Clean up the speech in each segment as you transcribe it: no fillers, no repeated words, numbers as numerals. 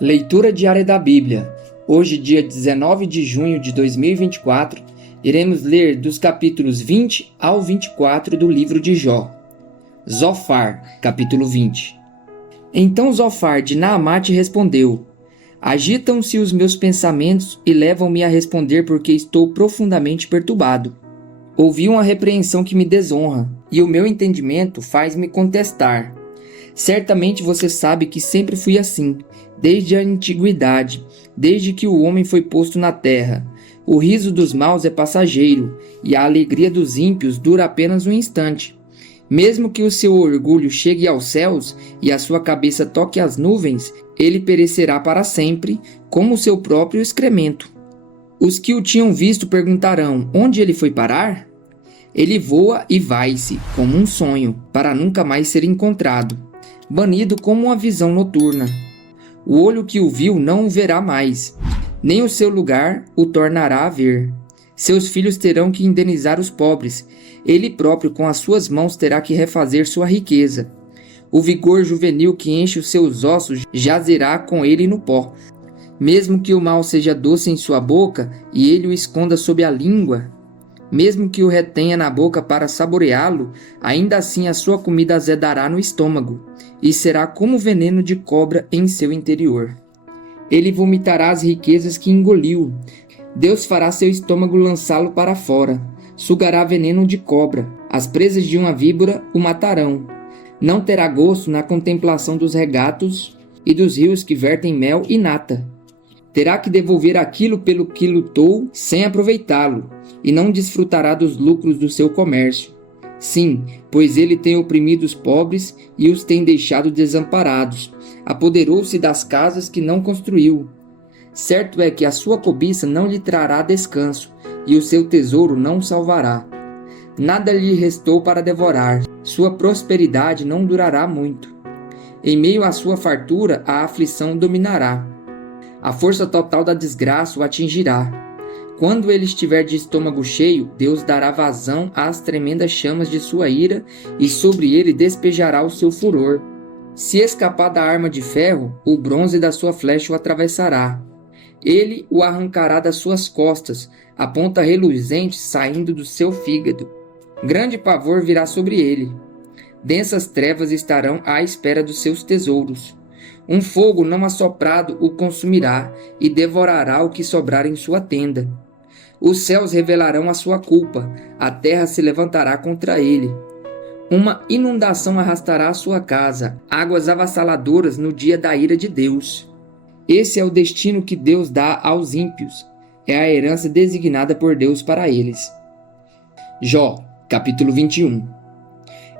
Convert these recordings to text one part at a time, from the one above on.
Leitura diária da Bíblia. Hoje, dia 19 de junho de 2024, iremos ler dos capítulos 20 ao 24 do livro de Jó. Zofar, capítulo 20. Então Zofar de Naamate respondeu: Agitam-se os meus pensamentos e levam-me a responder porque estou profundamente perturbado. Ouvi uma repreensão que me desonra, e o meu entendimento faz-me contestar. Certamente você sabe que sempre fui assim, desde a antiguidade, desde que o homem foi posto na terra. O riso dos maus é passageiro, e a alegria dos ímpios dura apenas um instante. Mesmo que o seu orgulho chegue aos céus e a sua cabeça toque as nuvens, ele perecerá para sempre, como o seu próprio excremento. Os que o tinham visto perguntarão: onde ele foi parar? Ele voa e vai-se, como um sonho, para nunca mais ser encontrado, banido como uma visão noturna. O olho que o viu não o verá mais, nem o seu lugar o tornará a ver. Seus filhos terão que indenizar os pobres, ele próprio com as suas mãos terá que refazer sua riqueza. O vigor juvenil que enche os seus ossos jazerá com ele no pó. Mesmo que o mal seja doce em sua boca e ele o esconda sob a língua, mesmo que o retenha na boca para saboreá-lo, ainda assim a sua comida azedará no estômago, e será como veneno de cobra em seu interior. Ele vomitará as riquezas que engoliu. Deus fará seu estômago lançá-lo para fora. Sugará veneno de cobra. As presas de uma víbora o matarão. Não terá gosto na contemplação dos regatos e dos rios que vertem mel e nata. Terá que devolver aquilo pelo que lutou sem aproveitá-lo, e não desfrutará dos lucros do seu comércio. Sim, pois ele tem oprimido os pobres e os tem deixado desamparados. Apoderou-se das casas que não construiu. Certo é que a sua cobiça não lhe trará descanso, e o seu tesouro não o salvará. Nada lhe restou para devorar, sua prosperidade não durará muito. Em meio à sua fartura, a aflição o dominará. A força total da desgraça o atingirá. Quando ele estiver de estômago cheio, Deus dará vazão às tremendas chamas de sua ira e sobre ele despejará o seu furor. Se escapar da arma de ferro, o bronze da sua flecha o atravessará. Ele o arrancará das suas costas, a ponta reluzente saindo do seu fígado. Grande pavor virá sobre ele. Densas trevas estarão à espera dos seus tesouros. Um fogo não assoprado o consumirá e devorará o que sobrar em sua tenda. Os céus revelarão a sua culpa, a terra se levantará contra ele. Uma inundação arrastará a sua casa, águas avassaladoras no dia da ira de Deus. Esse é o destino que Deus dá aos ímpios, é a herança designada por Deus para eles. Jó, capítulo 21.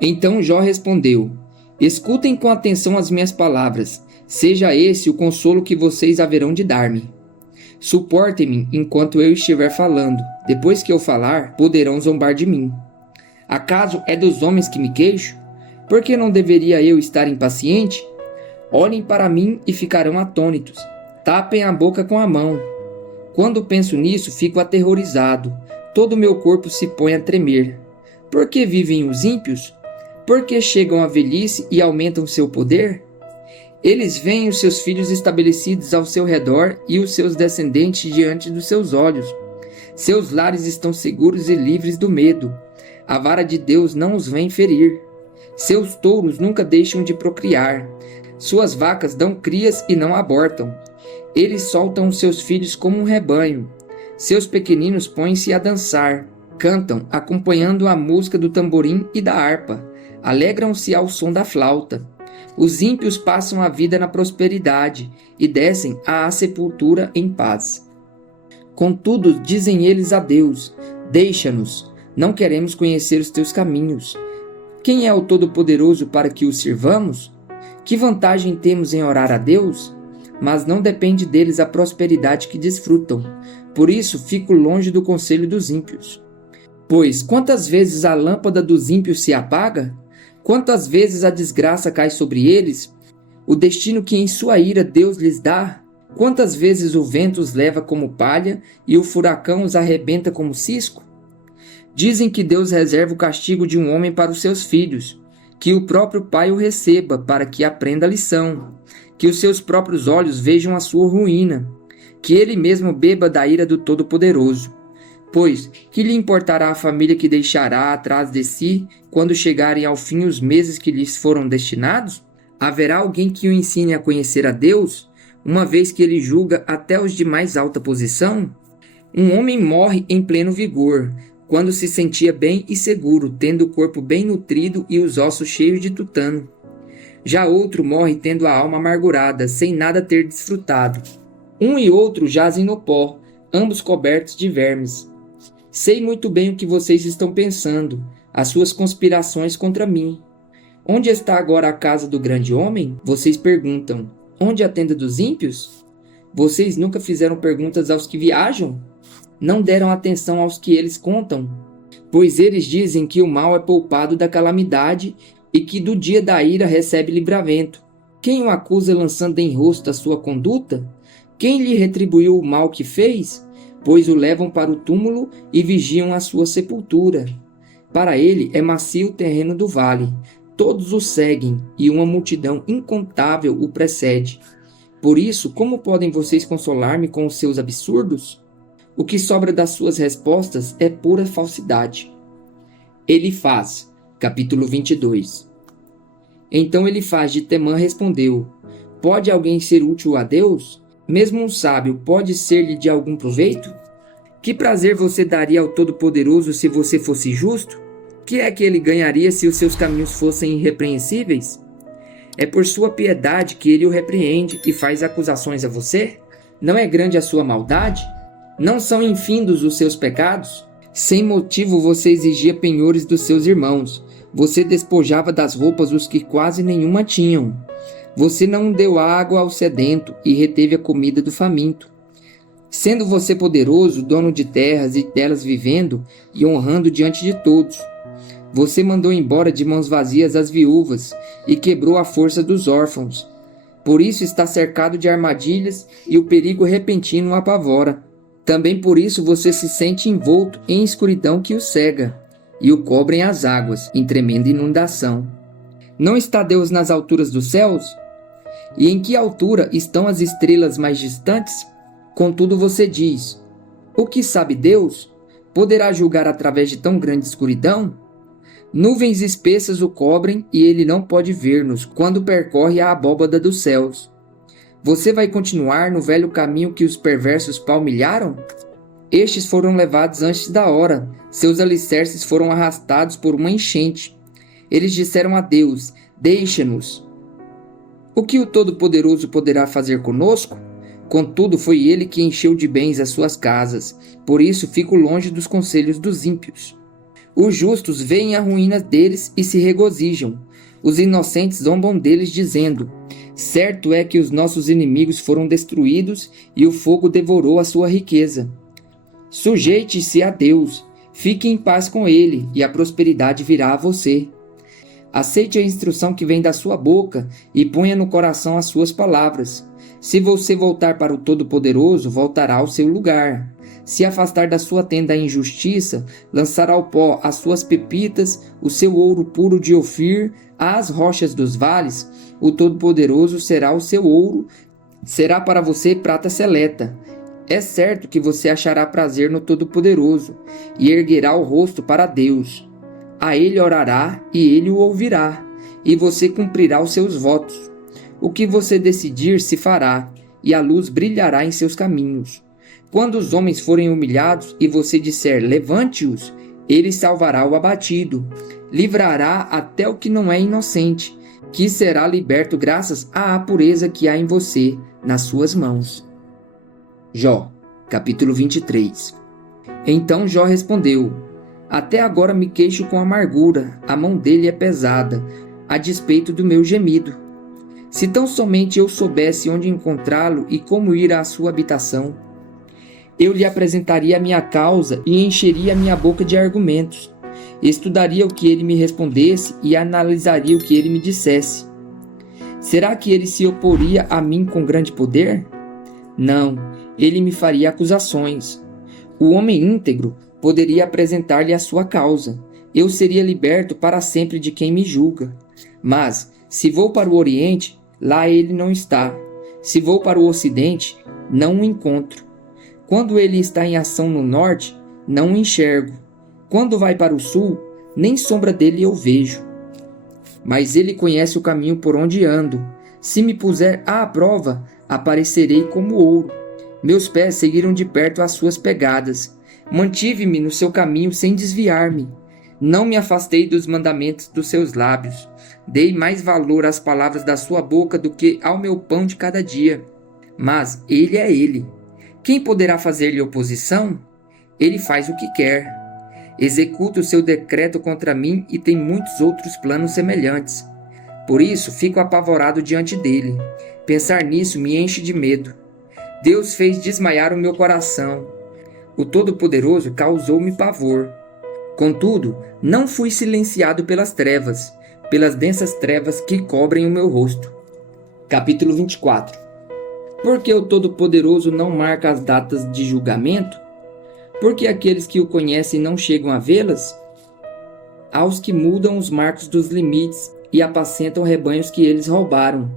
Então Jó respondeu: Escutem com atenção as minhas palavras, seja esse o consolo que vocês haverão de dar-me. Suportem-me enquanto eu estiver falando. Depois que eu falar, poderão zombar de mim. Acaso é dos homens que me queixo? Por que não deveria eu estar impaciente? Olhem para mim e ficarão atônitos. Tapem a boca com a mão. Quando penso nisso, fico aterrorizado. Todo o meu corpo se põe a tremer. Por que vivem os ímpios? Por que chegam à velhice e aumentam seu poder? Eles veem os seus filhos estabelecidos ao seu redor e os seus descendentes diante dos seus olhos. Seus lares estão seguros e livres do medo. A vara de Deus não os vem ferir. Seus touros nunca deixam de procriar. Suas vacas dão crias e não abortam. Eles soltam os seus filhos como um rebanho. Seus pequeninos põem-se a dançar. Cantam, acompanhando a música do tamborim e da harpa. Alegram-se ao som da flauta. Os ímpios passam a vida na prosperidade e descem à sepultura em paz. Contudo, dizem eles a Deus: Deixa-nos, não queremos conhecer os teus caminhos. Quem é o Todo-Poderoso para que o sirvamos? Que vantagem temos em orar a Deus? Mas não depende deles a prosperidade que desfrutam. Por isso, fico longe do conselho dos ímpios. Pois quantas vezes a lâmpada dos ímpios se apaga? Quantas vezes a desgraça cai sobre eles? O destino que em sua ira Deus lhes dá? Quantas vezes o vento os leva como palha e o furacão os arrebenta como cisco? Dizem que Deus reserva o castigo de um homem para os seus filhos, que o próprio pai o receba para que aprenda a lição, que os seus próprios olhos vejam a sua ruína, que ele mesmo beba da ira do Todo-Poderoso. Pois, que lhe importará a família que deixará atrás de si, quando chegarem ao fim os meses que lhes foram destinados? Haverá alguém que o ensine a conhecer a Deus, uma vez que ele julga até os de mais alta posição? Um homem morre em pleno vigor, quando se sentia bem e seguro, tendo o corpo bem nutrido e os ossos cheios de tutano. Já outro morre tendo a alma amargurada, sem nada ter desfrutado. Um e outro jazem no pó, ambos cobertos de vermes. Sei muito bem o que vocês estão pensando, as suas conspirações contra mim. Onde está agora a casa do grande homem? Vocês perguntam. Onde a tenda dos ímpios? Vocês nunca fizeram perguntas aos que viajam? Não deram atenção aos que eles contam? Pois eles dizem que o mal é poupado da calamidade e que do dia da ira recebe livramento. Quem o acusa lançando em rosto a sua conduta? Quem lhe retribuiu o mal que fez? Pois o levam para o túmulo e vigiam a sua sepultura. Para ele é macio o terreno do vale. Todos o seguem e uma multidão incontável o precede. Por isso, como podem vocês consolar-me com os seus absurdos? O que sobra das suas respostas é pura falsidade. Elifaz, capítulo 22. Então Elifaz de Temã respondeu: Pode alguém ser útil a Deus? Mesmo um sábio pode ser-lhe de algum proveito? Que prazer você daria ao Todo-Poderoso se você fosse justo? Que é que ele ganharia se os seus caminhos fossem irrepreensíveis? É por sua piedade que ele o repreende e faz acusações a você? Não é grande a sua maldade? Não são infindos os seus pecados? Sem motivo você exigia penhores dos seus irmãos. Você despojava das roupas os que quase nenhuma tinham. Você não deu água ao sedento e reteve a comida do faminto. Sendo você poderoso, dono de terras e delas vivendo e honrando diante de todos, você mandou embora de mãos vazias as viúvas e quebrou a força dos órfãos. Por isso está cercado de armadilhas e o perigo repentino o apavora. Também por isso você se sente envolto em escuridão que o cega e o cobrem as águas em tremenda inundação. Não está Deus nas alturas dos céus? E em que altura estão as estrelas mais distantes? Contudo você diz: o que sabe Deus? Poderá julgar através de tão grande escuridão? Nuvens espessas o cobrem e ele não pode ver-nos quando percorre a abóbada dos céus. Você vai continuar no velho caminho que os perversos palmilharam? Estes foram levados antes da hora, seus alicerces foram arrastados por uma enchente. Eles disseram a Deus: deixa-nos. O que o Todo-Poderoso poderá fazer conosco? Contudo, foi ele que encheu de bens as suas casas, por isso fico longe dos conselhos dos ímpios. Os justos veem a ruína deles e se regozijam. Os inocentes zombam deles, dizendo: certo é que os nossos inimigos foram destruídos e o fogo devorou a sua riqueza. Sujeite-se a Deus, fique em paz com ele, e a prosperidade virá a você. Aceite a instrução que vem da sua boca e ponha no coração as suas palavras. Se você voltar para o Todo-Poderoso, voltará ao seu lugar. Se afastar da sua tenda a injustiça, lançará ao pó as suas pepitas, o seu ouro puro de Ofir, às rochas dos vales. O Todo-Poderoso será o seu ouro, será para você prata seleta. É certo que você achará prazer no Todo-Poderoso e erguerá o rosto para Deus. A ele orará e ele o ouvirá, e você cumprirá os seus votos. O que você decidir se fará, e a luz brilhará em seus caminhos. Quando os homens forem humilhados e você disser: levante-os, ele salvará o abatido, livrará até o que não é inocente, que será liberto graças à pureza que há em você, nas suas mãos. Jó, capítulo 23. Então Jó respondeu: até agora me queixo com amargura, a mão dele é pesada, a despeito do meu gemido. Se tão somente eu soubesse onde encontrá-lo e como ir à sua habitação, eu lhe apresentaria a minha causa e encheria a minha boca de argumentos. Estudaria o que ele me respondesse e analisaria o que ele me dissesse. Será que ele se oporia a mim com grande poder? Não, ele me faria acusações. O homem íntegro poderia apresentar-lhe a sua causa. Eu seria liberto para sempre de quem me julga. Mas, se vou para o Oriente, lá ele não está. Se vou para o ocidente, não o encontro. Quando ele está em ação no norte, não o enxergo. Quando vai para o sul, nem sombra dele eu vejo. Mas ele conhece o caminho por onde ando. Se me puser à prova, aparecerei como ouro. Meus pés seguiram de perto as suas pegadas. Mantive-me no seu caminho sem desviar-me. Não me afastei dos mandamentos dos seus lábios. Dei mais valor às palavras da sua boca do que ao meu pão de cada dia. Mas ele é ele. Quem poderá fazer-lhe oposição? Ele faz o que quer. Executa o seu decreto contra mim e tem muitos outros planos semelhantes. Por isso fico apavorado diante dele. Pensar nisso me enche de medo. Deus fez desmaiar o meu coração. O Todo-Poderoso causou-me pavor. Contudo, não fui silenciado pelas trevas, pelas densas trevas que cobrem o meu rosto. Capítulo 24. Por que o Todo-Poderoso não marca as datas de julgamento? Por que aqueles que o conhecem não chegam a vê-las? Aos que mudam os marcos dos limites e apacentam rebanhos que eles roubaram.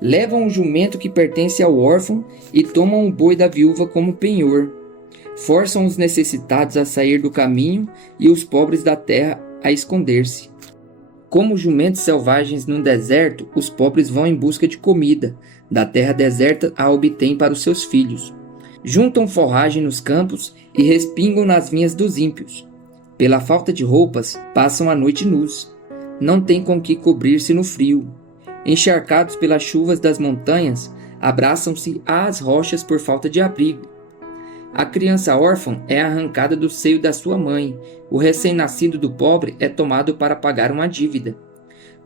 Levam o jumento que pertence ao órfão e tomam o boi da viúva como penhor. Forçam os necessitados a sair do caminho e os pobres da terra a esconder-se. Como jumentos selvagens num deserto, os pobres vão em busca de comida. Da terra deserta a obtêm para os seus filhos. Juntam forragem nos campos e respingam nas vinhas dos ímpios. Pela falta de roupas, passam a noite nus. Não têm com que cobrir-se no frio. Encharcados pelas chuvas das montanhas, abraçam-se às rochas por falta de abrigo. A criança órfã é arrancada do seio da sua mãe. O recém-nascido do pobre é tomado para pagar uma dívida.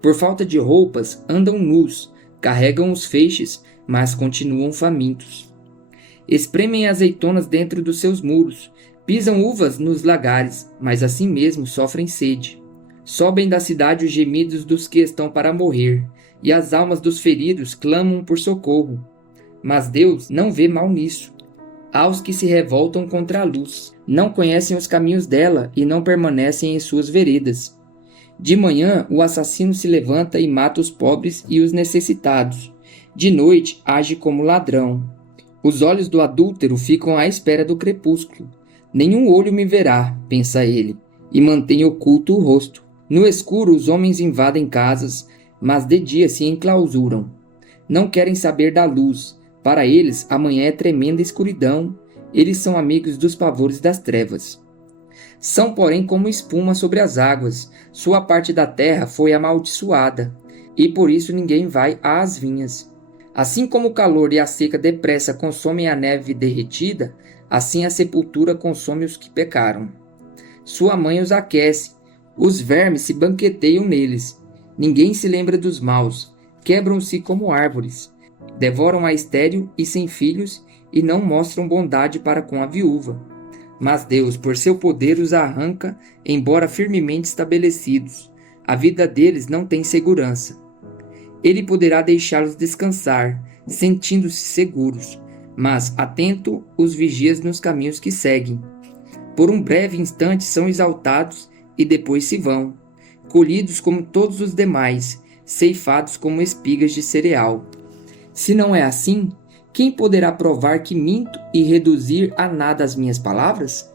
Por falta de roupas, andam nus, carregam os feixes, mas continuam famintos. Espremem azeitonas dentro dos seus muros, pisam uvas nos lagares, mas assim mesmo sofrem sede. Sobem da cidade os gemidos dos que estão para morrer, e as almas dos feridos clamam por socorro. Mas Deus não vê mal nisso. Aos que se revoltam contra a luz, não conhecem os caminhos dela e não permanecem em suas veredas. De manhã o assassino se levanta e mata os pobres e os necessitados. De noite age como ladrão. Os olhos do adúltero ficam à espera do crepúsculo. Nenhum olho me verá, pensa ele, e mantém oculto o rosto. No escuro os homens invadem casas, mas de dia se enclausuram. Não querem saber da luz. Para eles, amanhã é tremenda escuridão. Eles são amigos dos pavores das trevas. São, porém, como espuma sobre as águas. Sua parte da terra foi amaldiçoada, e por isso ninguém vai às vinhas. Assim como o calor e a seca depressa consomem a neve derretida, assim a sepultura consome os que pecaram. Sua mãe os aquece, os vermes se banqueteiam neles. Ninguém se lembra dos maus, quebram-se como árvores. Devoram a estéril e sem filhos e não mostram bondade para com a viúva. Mas Deus, por seu poder, os arranca, embora firmemente estabelecidos. A vida deles não tem segurança. Ele poderá deixá-los descansar, sentindo-se seguros, mas atento os vigias nos caminhos que seguem. Por um breve instante são exaltados e depois se vão, colhidos como todos os demais, ceifados como espigas de cereal. Se não é assim, quem poderá provar que minto e reduzir a nada as minhas palavras?